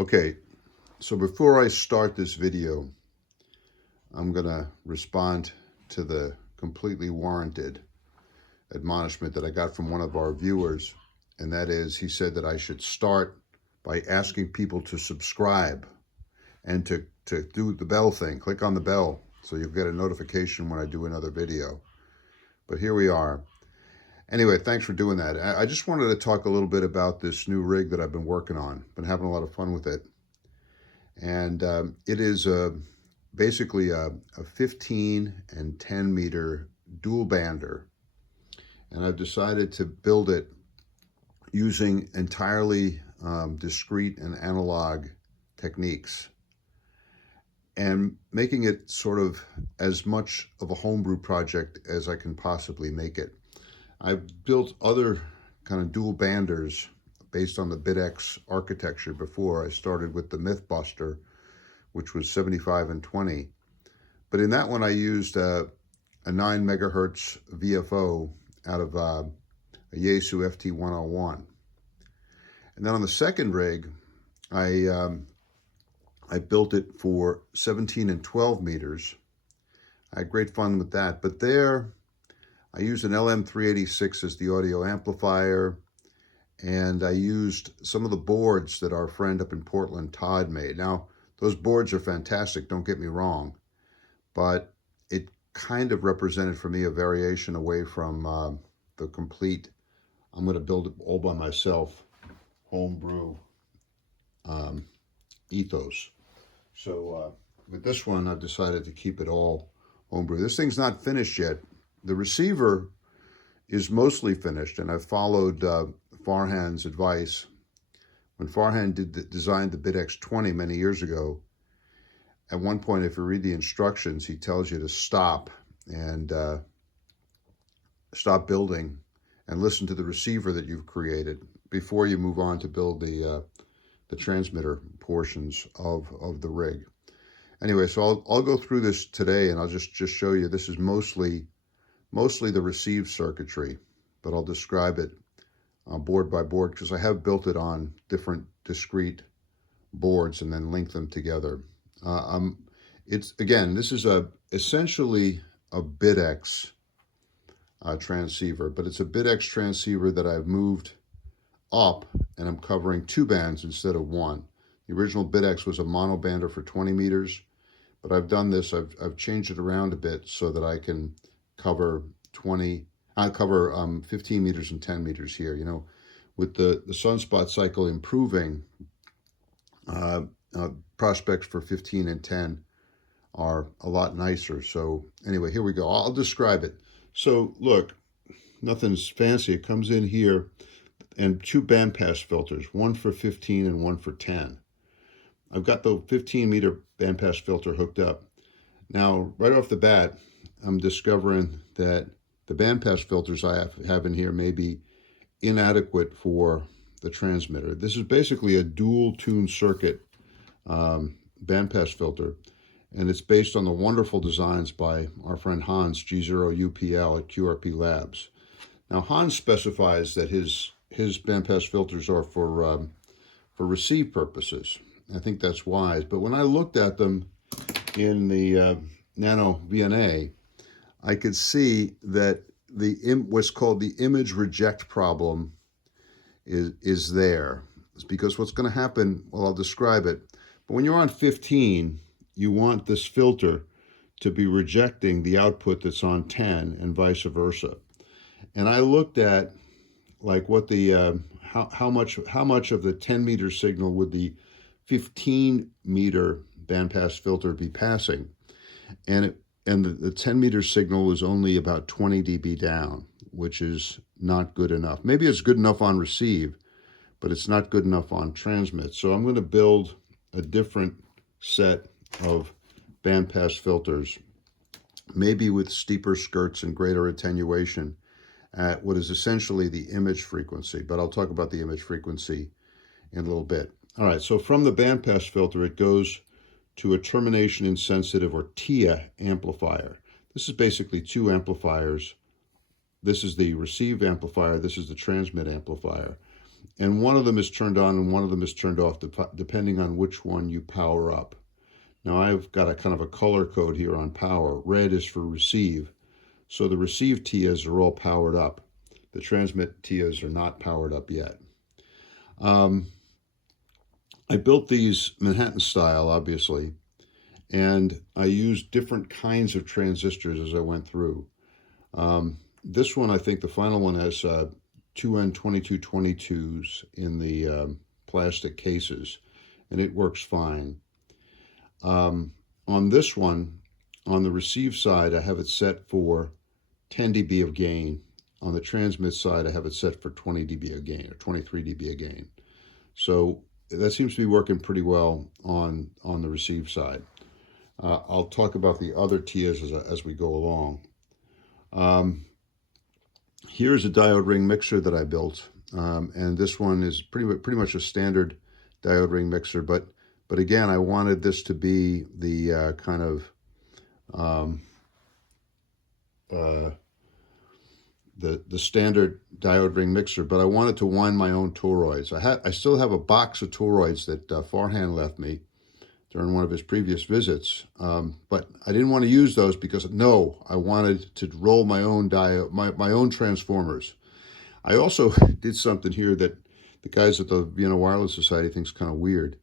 Okay, so before I start this video, I'm going to respond to the completely warranted admonishment that I got from one of our viewers, and that is he said that I should start by asking people to subscribe and to do the bell thing. Click on the bell so you'll get a notification when I do another video. But here we are. Anyway, thanks for doing that. I just wanted to talk a little bit about this new rig that I've been working on. Been having a lot of fun with it. And it is basically a 15 and 10 meter dual bander. And I've decided to build it using entirely discrete and analog techniques and making it sort of as much of a homebrew project as I can possibly make it. I've built other kind of dual banders based on the BitX architecture before. I started with the Mythbuster, which was 75 and 20. But in that one, I used a 9 megahertz VFO out of a Yaesu FT101. And then on the second rig, I built it for 17 and 12 meters. I had great fun with that. But there, I used an LM386 as the audio amplifier, and I used some of the boards that our friend up in Portland, Todd, made. Now, those boards are fantastic, don't get me wrong, but it kind of represented for me a variation away from the complete, I'm going to build it all by myself, homebrew ethos. So with this one, I've decided to keep it all homebrew. This thing's not finished yet. The receiver is mostly finished, and I've followed Farhan's advice. When Farhan designed the BitX 20 many years ago, at one point, if you read the instructions, he tells you to stop and stop building and listen to the receiver that you've created before you move on to build the transmitter portions of the rig. Anyway, so I'll go through this today, and I'll just show you. This is mostly the receive circuitry, but I'll describe it board by board because I have built it on different discrete boards and then link them together. It's again, this is essentially a BitX transceiver, but it's a BitX transceiver that I've moved up, and I'm covering 2 bands instead of 1. The original BitX was a mono bander for 20 meters, but I've done this. I've changed it around a bit so that I can cover 15 meters and 10 meters here. You know, with the sunspot cycle improving, prospects for 15 and 10 are a lot nicer. So anyway, here we go. I'll describe it. So look, nothing's fancy. It comes in here, and 2 bandpass filters, one for 15 and one for 10. I've got the 15 meter bandpass filter hooked up. Now, right off the bat, I'm discovering that the bandpass filters I have in here may be inadequate for the transmitter. This is basically a dual tune circuit bandpass filter, and it's based on the wonderful designs by our friend Hans, G0UPL at QRP Labs. Now, Hans specifies that his bandpass filters are for receive purposes. I think that's wise, but when I looked at them in the Nano VNA, I could see that what's called the image reject problem is there. It's because what's going to happen, well, I'll describe it, but when you're on 15, you want this filter to be rejecting the output that's on 10 and vice versa. And I looked at like what the how much of the 10 meter signal would the 15 meter bandpass filter be passing, and the 10 meter signal is only about 20 dB down, which is not good enough. Maybe it's good enough on receive, but it's not good enough on transmit. So I'm going to build a different set of bandpass filters, maybe with steeper skirts and greater attenuation at what is essentially the image frequency, but I'll talk about the image frequency in a little bit. All right, so from the bandpass filter, it goes to a termination insensitive, or TIA amplifier. This is basically 2 amplifiers. This is the receive amplifier, this is the transmit amplifier. And one of them is turned on and one of them is turned off, depending on which one you power up. Now I've got a kind of a color code here on power. Red is for receive. So the receive TIAs are all powered up. The transmit TIAs are not powered up yet. I built these Manhattan style, obviously, and I used different kinds of transistors as I went through. This one, I think the final one has 2N2222s in the plastic cases, and it works fine. On this one, on the receive side, I have it set for 10 dB of gain. On the transmit side, I have it set for 20 dB of gain, or 23 dB of gain. So that seems to be working pretty well on the receive side. I'll talk about the other TIAs as we go along. Here's a diode ring mixer that I built, and this one is pretty much a standard diode ring mixer, but again, I wanted this to be the kind of the standard diode ring mixer, but I wanted to wind my own toroids. I still have a box of toroids that Farhan left me during one of his previous visits, but I didn't want to use those because I wanted to roll my own my own transformers. I also did something here that the guys at the Vienna Wireless Society thinks kind of weird,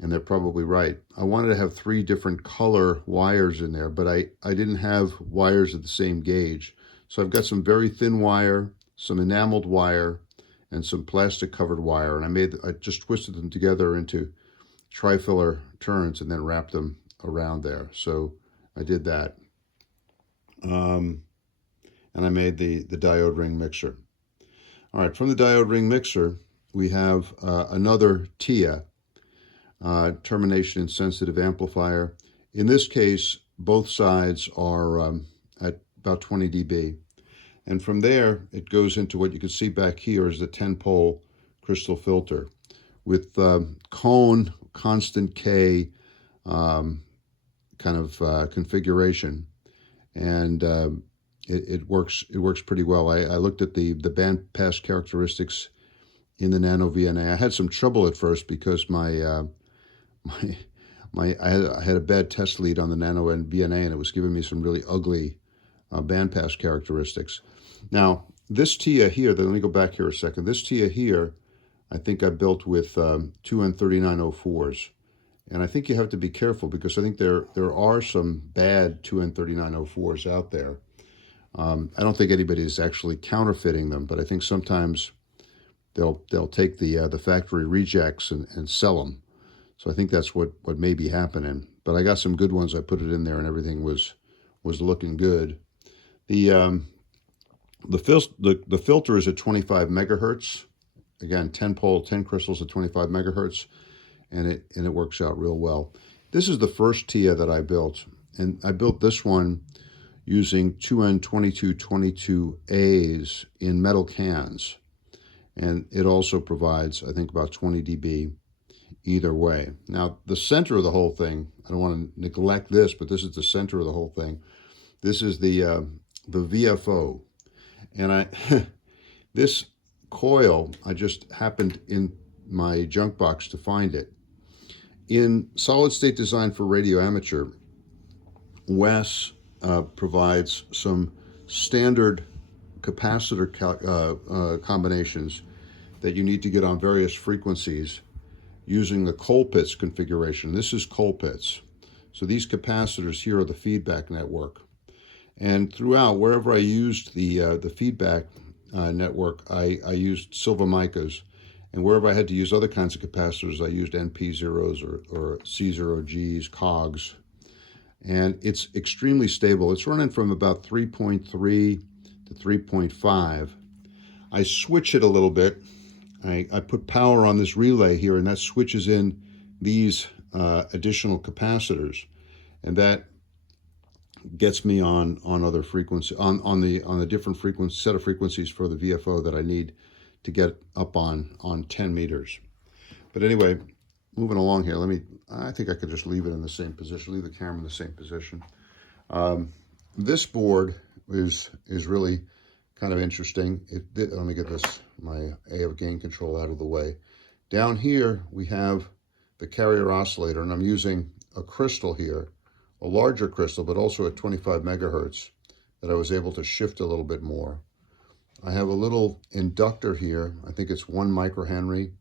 and they're probably right. I wanted to have 3 different color wires in there, but I didn't have wires of the same gauge. So I've got some very thin wire, some enameled wire, and some plastic covered wire, and I just twisted them together into trifilar turns and then wrapped them around there. So I did that. And I made the diode ring mixer. All right, from the diode ring mixer, we have another TIA, termination insensitive amplifier. In this case, both sides are at about 20 dB. And from there, it goes into what you can see back here is the 10-pole crystal filter with cone, constant K kind of configuration. And it works pretty well. I looked at the bandpass characteristics in the Nano VNA. I had some trouble at first because I had a bad test lead on the Nano and VNA, and it was giving me some really ugly bandpass characteristics. Now, this TIA here, let me go back here a second. This TIA here, I think I built with 2N3904s. And I think you have to be careful because I think there are some bad 2N3904s out there. I don't think anybody's actually counterfeiting them, but I think sometimes they'll take the factory rejects and sell them. So I think that's what may be happening. But I got some good ones. I put it in there, and everything was looking good. The filter is at 25 megahertz. Again, 10 crystals at 25 megahertz, and it works out real well. This is the first TIA that I built, and I built this one using 2N2222As in metal cans, and it also provides, I think, about 20 dB either way. Now, the center of the whole thing, I don't want to neglect this, but this is the center of the whole thing. This is the VFO, and this coil, I just happened in my junk box to find it. In Solid State Design for Radio Amateur, Wes provides some standard capacitor combinations that you need to get on various frequencies using the Colpitts configuration. This is Colpitts. So these capacitors here are the feedback network. And throughout, wherever I used the feedback network, I used silver micas. And wherever I had to use other kinds of capacitors, I used NP0s or C0Gs, cogs. And it's extremely stable. It's running from about 3.3 to 3.5. I switch it a little bit. I put power on this relay here, and that switches in these additional capacitors. And that gets me on other frequency, on the different set of frequencies for the VFO that I need to get up on 10 meters. But anyway, moving along here, I think I could just leave it in the same position, leave the camera in the same position. This board is really kind of interesting. Let me get this my AF gain control out of the way. Down here, we have the carrier oscillator, and I'm using a crystal here, a larger crystal, but also at 25 megahertz that I was able to shift a little bit more. I have a little inductor here. I think it's 1 microhenry,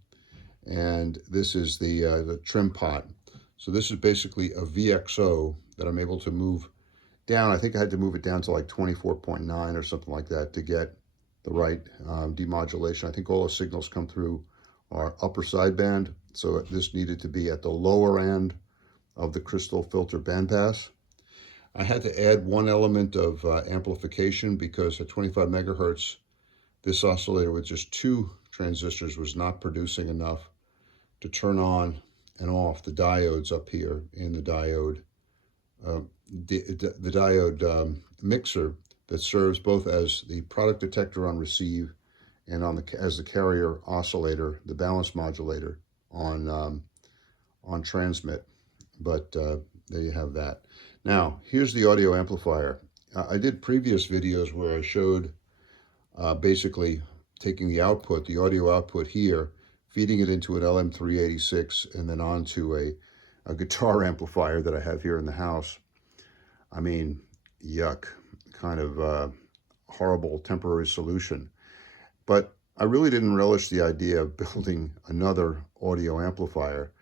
and this is the trim pot. So this is basically a VXO that I'm able to move down. I think I had to move it down to like 24.9 or something like that to get the right demodulation. I think all the signals come through our upper sideband, so this needed to be at the lower end of the crystal filter bandpass. I had to add one element of amplification because at 25 megahertz, this oscillator with just 2 transistors was not producing enough to turn on and off the diodes up here in the diode mixer that serves both as the product detector on receive and as the carrier oscillator, the balance modulator on transmit. But there you have that. Now, here's the audio amplifier. I did previous videos where I showed basically taking the output, the audio output here, feeding it into an LM386, and then onto a guitar amplifier that I have here in the house. I mean, yuck, kind of horrible temporary solution. But I really didn't relish the idea of building another audio amplifier.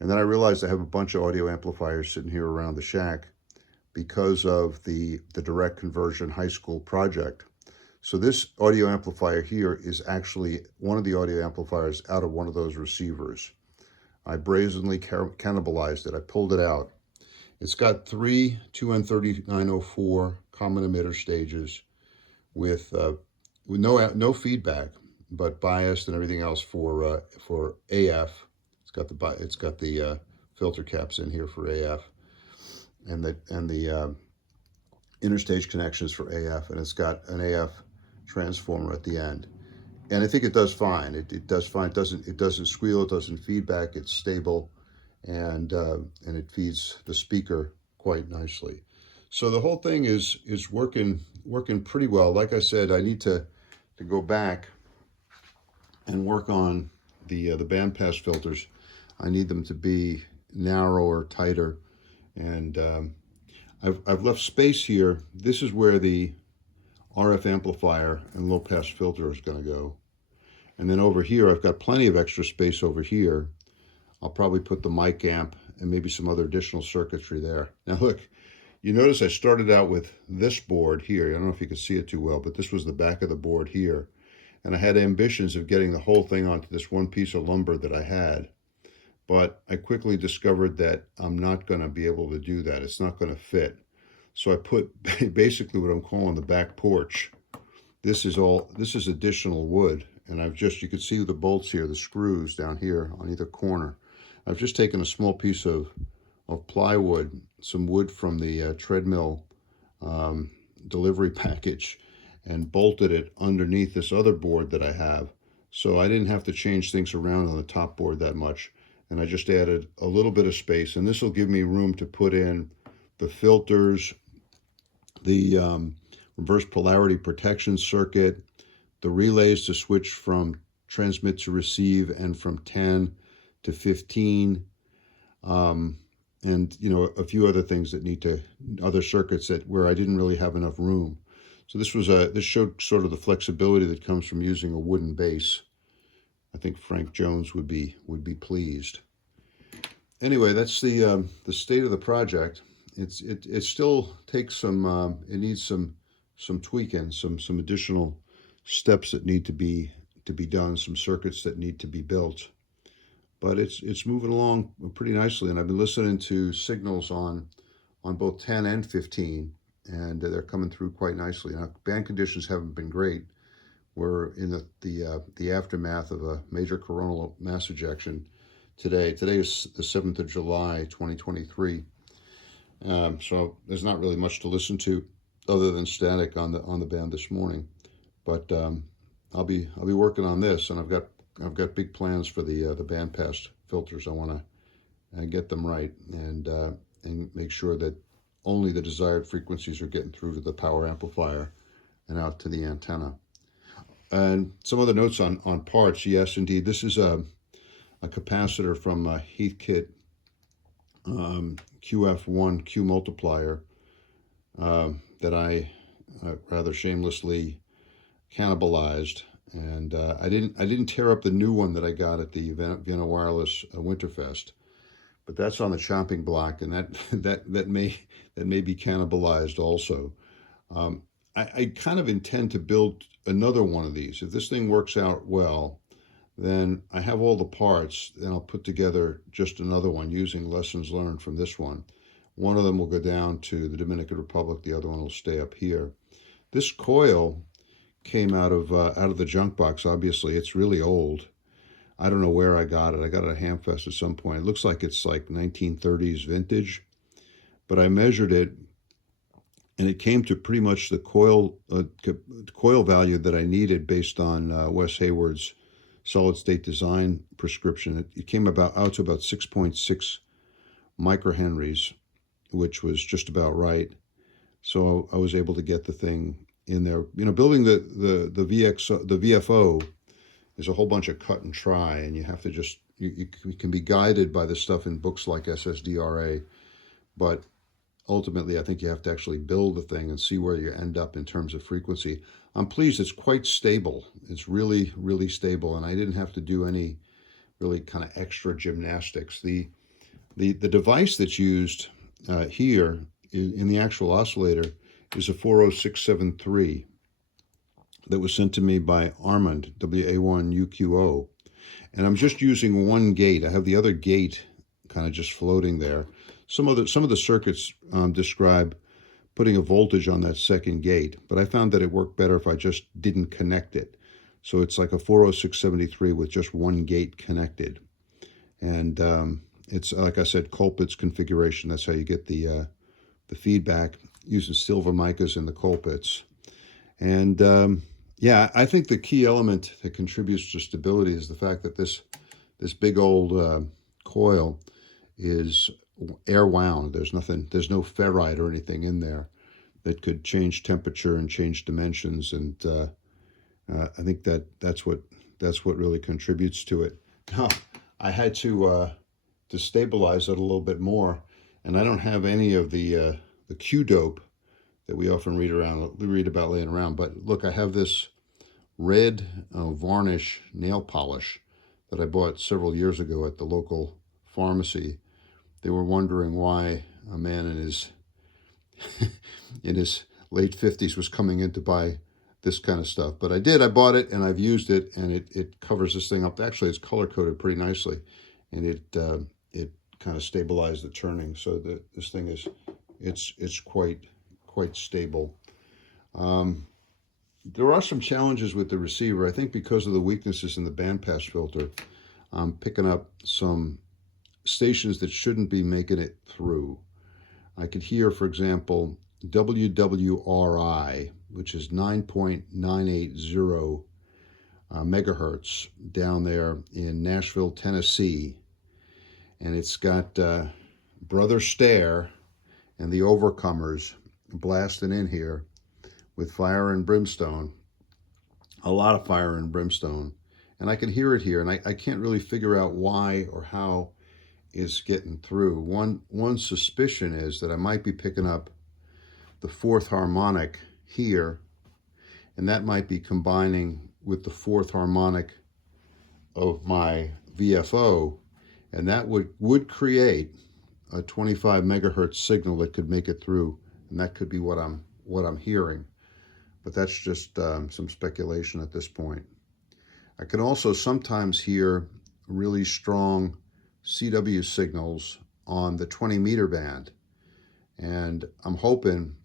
And then I realized I have a bunch of audio amplifiers sitting here around the shack because of the direct conversion high school project. So this audio amplifier here is actually one of the audio amplifiers out of one of those receivers. I brazenly cannibalized it. I pulled it out. It's got 3 2N3904 common emitter stages with no feedback, but biased and everything else for AF. It's got the filter caps in here for AF, and the interstage connections for AF, and it's got an AF transformer at the end. And I think it does fine. It does fine. It doesn't squeal. It doesn't feedback. It's stable, and it feeds the speaker quite nicely. So the whole thing is working pretty well. Like I said, I need to go back and work on the bandpass filters. I need them to be narrower, tighter, and I've left space here. This is where the RF amplifier and low pass filter is going to go. And then over here, I've got plenty of extra space over here. I'll probably put the mic amp and maybe some other additional circuitry there. Now look, you notice I started out with this board here. I don't know if you can see it too well, but this was the back of the board here. And I had ambitions of getting the whole thing onto this one piece of lumber that I had. But I quickly discovered that I'm not going to be able to do that. It's not going to fit. So I put basically what I'm calling the back porch. This is additional wood. And you can see the bolts here, the screws down here on either corner. I've just taken a small piece of plywood, some wood from the treadmill delivery package, and bolted it underneath this other board that I have. So I didn't have to change things around on the top board that much. And I just added a little bit of space, and this will give me room to put in the filters, the reverse polarity protection circuit, the relays to switch from transmit to receive and from 10 to 15, and a few other things that other circuits where I didn't really have enough room. So this showed sort of the flexibility that comes from using a wooden base. I think Frank Jones would be pleased. Anyway, that's the state of the project. It still takes some. It needs some tweaking, some additional steps that need to be done, some circuits that need to be built. But it's moving along pretty nicely, and I've been listening to signals on both 10 and 15, and they're coming through quite nicely. Now, band conditions haven't been great. We're in the aftermath of a major coronal mass ejection today. Today is the 7th of July, 2023. So there's not really much to listen to other than static on the band this morning. But I'll be working on this, and I've got big plans for the bandpass filters. I want to get them right and make sure that only the desired frequencies are getting through to the power amplifier and out to the antenna. And some other notes on parts. Yes, indeed. This is a capacitor from Heathkit QF1 Q multiplier that I rather shamelessly cannibalized. And I didn't tear up the new one that I got at the Vienna Wireless Winterfest, but that's on the chopping block, and that may be cannibalized also. I kind of intend to build another one of these. If this thing works out well, then I have all the parts, and I'll put together just another one using lessons learned from this one. One of them will go down to the Dominican Republic. The other one will stay up here. This coil came out of the junk box. Obviously, it's really old. I don't know where I got it. I got it at Hamfest at some point. It looks like it's like 1930s vintage, but I measured it, and it came to pretty much the coil value that I needed based on Wes Hayward's solid state design prescription. It came out to about 6.6 microhenries, which was just about right. So I was able to get the thing in there. You know, building the VFO is a whole bunch of cut and try, and you have to just you can be guided by the stuff in books like SSDRA, but ultimately I think you have to actually build the thing and see where you end up in terms of frequency. I'm pleased it's quite stable. It's really, really stable, and I didn't have to do any really kind of extra gymnastics. The device that's used here in the actual oscillator is a 40673 that was sent to me by Armand, WA1UQO. And I'm just using one gate. I have the other gate kind of just floating there. Some of the circuits describe putting a voltage on that second gate, but I found that it worked better if I just didn't connect it. So it's like a 40673 with just one gate connected. And it's, like I said, Colpitts configuration. That's how you get the feedback, using silver micas in the Colpitts. And yeah, I think the key element that contributes to stability is the fact that this big old coil is air wound. There's no ferrite or anything in there that could change temperature and change dimensions. And I think that's what really contributes to it. Now, I had to stabilize it a little bit more, and I don't have any of the Q dope that we often read about laying around. But look, I have this red varnish nail polish that I bought several years ago at the local pharmacy. They were wondering why a man in his in his late 50s was coming in to buy this kind of stuff. But I did. I bought it, and I've used it, and it covers this thing up. Actually, it's color coded pretty nicely, and it kind of stabilized the turning. So that this thing is it's quite stable. There are some challenges with the receiver. I think because of the weaknesses in the bandpass filter, I'm picking up some stations that shouldn't be making it through. I could hear, for example, WWRI, which is 9.980 megahertz down there in Nashville, Tennessee. And it's got Brother Stair and the Overcomers blasting in here with fire and brimstone, a lot of fire and brimstone. And I can hear it here, and I can't really figure out why or how it's getting through. One suspicion is that I might be picking up the fourth harmonic here, and that might be combining with the fourth harmonic of my VFO, and that would create a 25 megahertz signal that could make it through, and that could be what I'm hearing. But that's just some speculation at this point. I can also sometimes hear really strong CW signals on the 20 meter band, and I'm hoping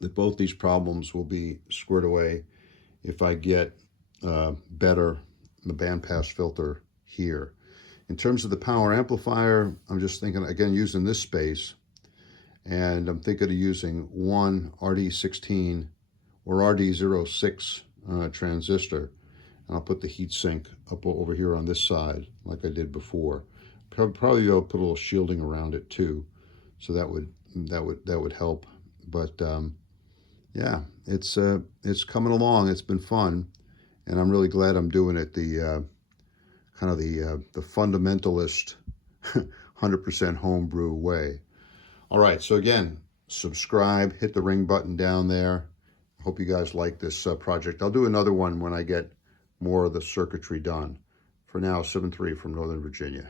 that both these problems will be squared away if I get better the bandpass filter here. In terms of the power amplifier, I'm just thinking, again, using this space, and I'm thinking of using one RD16 or RD06 transistor. And I'll put the heat sink up over here on this side, like I did before. Probably I'll put a little shielding around it too, so that would help. But yeah, it's coming along. It's been fun. And I'm really glad I'm doing it the kind of the fundamentalist 100% homebrew way. All right, so again, subscribe, hit the ring button down there. I hope you guys like this project. I'll do another one when I get more of the circuitry done. For now, 7-3 from Northern Virginia.